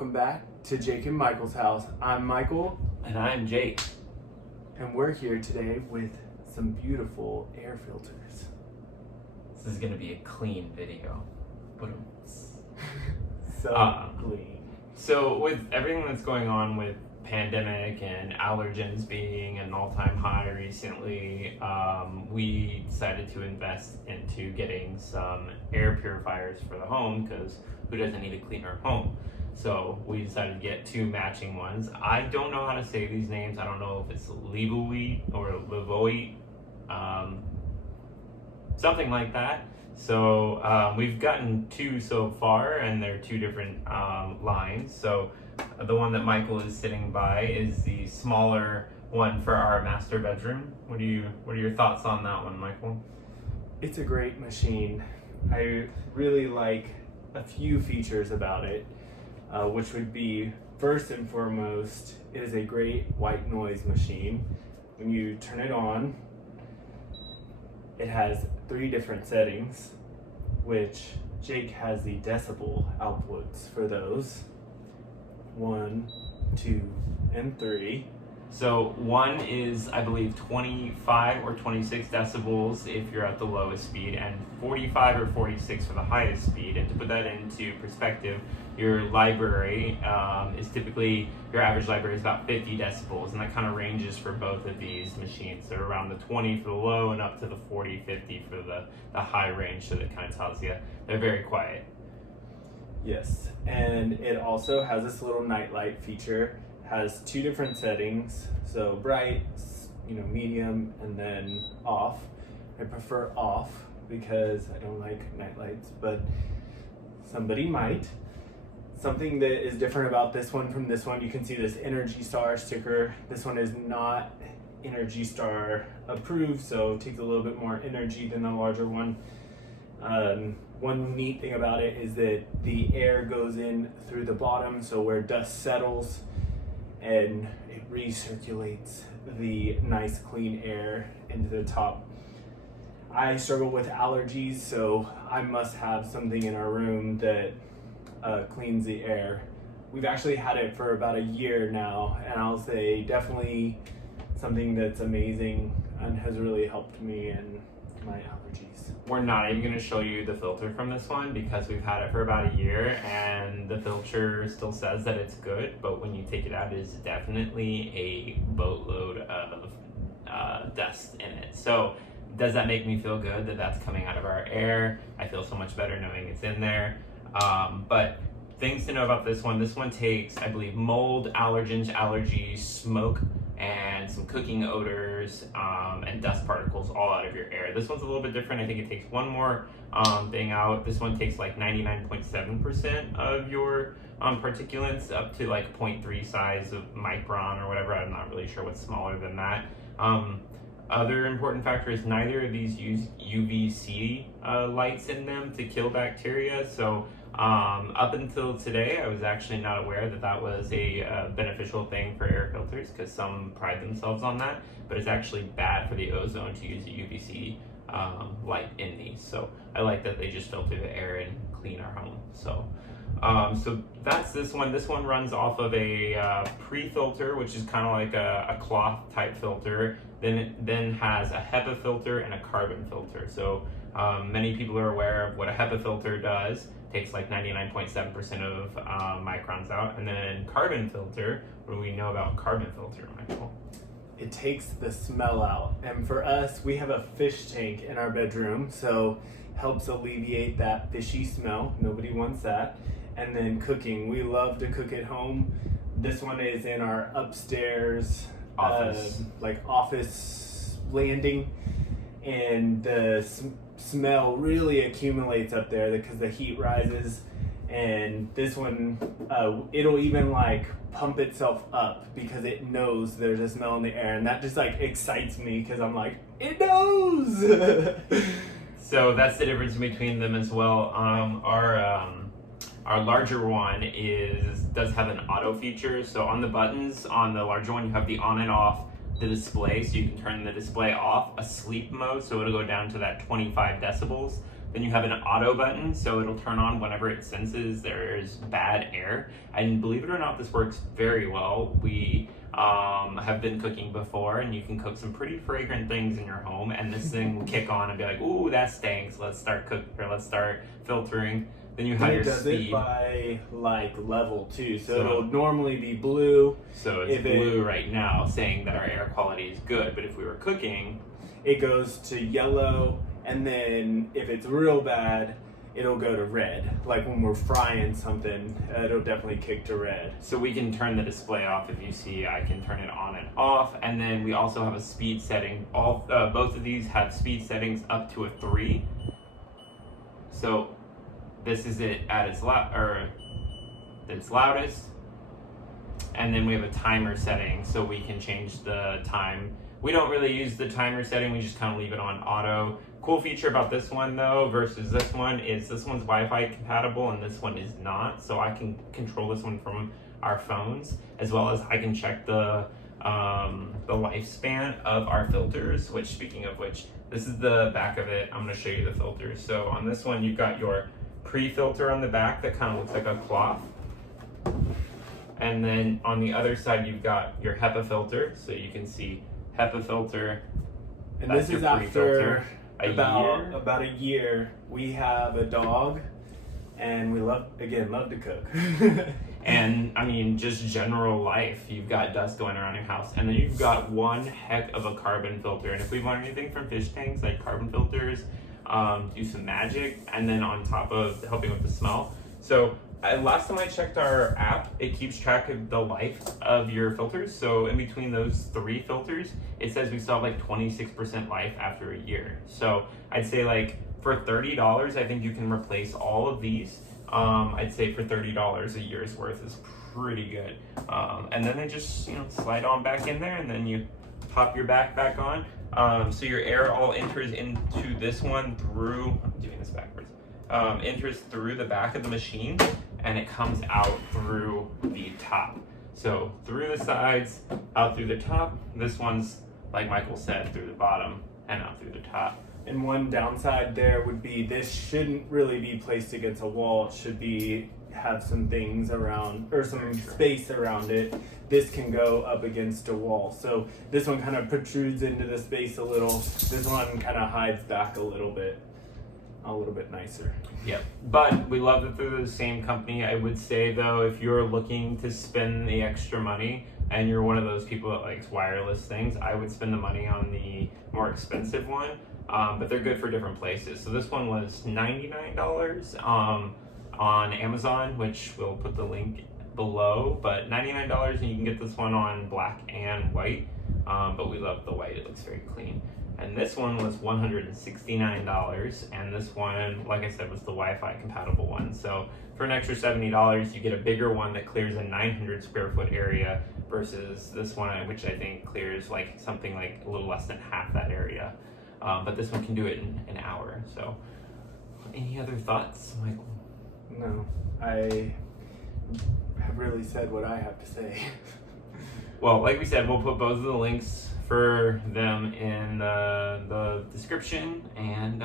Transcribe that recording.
welcome back to Jake and Michael's house. I'm Michael. And I'm Jake. And we're here today with some beautiful air filters. This is going to be a clean video. So clean. So with everything that's going on with pandemic and allergens being an all-time high recently, we decided to invest into getting some air purifiers for the home because who doesn't need a cleaner home? So we decided to get two matching ones. I don't know how to say these names. I don't know if it's LEVOIT or LEVOIT, something like that. So we've gotten two so far, and they're two different lines. So the one that Michael is sitting by is the smaller one for our master bedroom. What are your thoughts on that one, Michael? It's a great machine. I really like a few features about it, which would be, first and foremost, it is a great white noise machine. When you turn it on, it has 3 different settings, which Jake has the decibel outputs for those. 1, 2, and 3. So 1 is, I believe, 25 or 26 decibels if you're at the lowest speed, and 45 or 46 for the highest speed. And to put that into perspective, your library is typically, your average library is about 50 decibels, and that kind of ranges for both of these machines. They're around the 20 for the low and up to the 40, 50 for the high range, so that kind of tells you they're very quiet. Yes, and it also has this little nightlight feature. Has 2 different settings, so bright, medium, and then off. I prefer off because I don't like night lights, but somebody might. Something that is different about this one from this one, you can see this Energy Star sticker. This one is not Energy Star approved, so it takes a little bit more energy than the larger one. One neat thing about it is that the air goes in through the bottom, so where dust settles, and it recirculates the nice clean air into the top. I struggle with allergies, so I must have something in our room that cleans the air. We've actually had it for about a year now, and I'll say definitely something that's amazing and has really helped me and my allergies. We're not even going to show you the filter from this one because we've had it for about a year, and the filter still says that it's good, but when you take it out, it is definitely a boatload of dust in it. So does that make me feel good that that's coming out of our air? I feel so much better knowing it's in there. But things to know about this one takes, I believe, mold, allergens, allergies, smoke, and some cooking odors and dust particles all out of your air. This one's a little bit different. I think it takes one more thing out. This one takes like 99.7% of your particulates, up to like 0.3 size of micron or whatever. I'm not really sure what's smaller than that. Other important factor is neither of these use UVC lights in them to kill bacteria. So up until today, I was actually not aware that that was a beneficial thing for air filters, because some pride themselves on that, but it's actually bad for the ozone to use a UVC light in these. So I like that they just filter the air and clean our home. So that's this one. This one runs off of a pre-filter, which is kind of like a cloth type filter. Then it has a HEPA filter and a carbon filter. So many people are aware of what a HEPA filter does. Takes like 99.7% of microns out. And then carbon filter, what do we know about carbon filter, Michael? It takes the smell out. And for us, we have a fish tank in our bedroom, so helps alleviate that fishy smell. Nobody wants that. And then cooking. We love to cook at home. This one is in our upstairs office landing, and the smell really accumulates up there because the heat rises. And this one, it'll even like pump itself up because it knows there's a smell in the air, and that just like excites me because I'm like, it knows. So that's the difference between them as well. Our larger one does have an auto feature. So on the buttons on the larger one, you have the on and off the display, so you can turn the display off, a sleep mode, so it'll go down to that 25 decibels. Then you have an auto button, so it'll turn on whenever it senses there's bad air. And believe it or not, this works very well. We have been cooking before, and you can cook some pretty fragrant things in your home, and this thing will kick on and be like, ooh, that stinks. Let's start filtering. Then you have your does speed. it by like level too, so it'll normally be blue. So it's blue right now, saying that our air quality is good. But if we were cooking, it goes to yellow, and then if it's real bad, it'll go to red. Like when we're frying something, it'll definitely kick to red. So we can turn the display off. If you see, I can turn it on and off. And then we also have a speed setting. Both of these have speed settings up to a 3. So this is it at its loudest. And then we have a timer setting, so we can change the time. We don't really use the timer setting, we just kind of leave it on auto. Cool feature about this one though versus this one is this one's Wi-Fi compatible and this one is not, so I can control this one from our phones, as well as I can check the lifespan of our filters, which, speaking of which, this is the back of it. I'm going to show you the filters. So on this one, you've got your pre-filter on the back that kind of looks like a cloth. And then on the other side, you've got your HEPA filter. So you can see HEPA filter. And this is after about a year. We have a dog, and we love to cook. And I mean, just general life, you've got dust going around your house, and then you've got one heck of a carbon filter. And if we've learned anything from fish tanks, like carbon filters do some magic, and then on top of helping with the smell. So last time I checked our app, it keeps track of the life of your filters. So in between those 3 filters, it says we still have like 26% life after a year. So I'd say like for $30, I think you can replace all of these. I'd say for $30 a year's worth is pretty good. And then they just slide on back in there, and then you pop your back on. So your air all enters into this one through, I'm doing this backwards, enters through the back of the machine, and it comes out through the top. So through the sides, out through the top. This one's, like Michael said, through the bottom and out through the top. And one downside there would be this shouldn't really be placed against a wall. It should have some things around, or some space around it. This can go up against a wall. So this one kind of protrudes into the space a little. This one kind of hides back a little bit nicer. Yep, but we love that they're the same company. I would say though, if you're looking to spend the extra money and you're one of those people that likes wireless things, I would spend the money on the more expensive one. But they're good for different places. So this one was $99 on Amazon, which we'll put the link below, but $99, and you can get this one on black and white. But we love the white, it looks very clean. And this one was $169, and this one, like I said, was the Wi-Fi compatible one. So for an extra $70, you get a bigger one that clears a 900 square foot area versus this one, which I think clears like something like a little less than half that area. But this one can do it in an hour. So any other thoughts, Michael? No, I have really said what I have to say. Well, like we said, we'll put both of the links for them in the description, and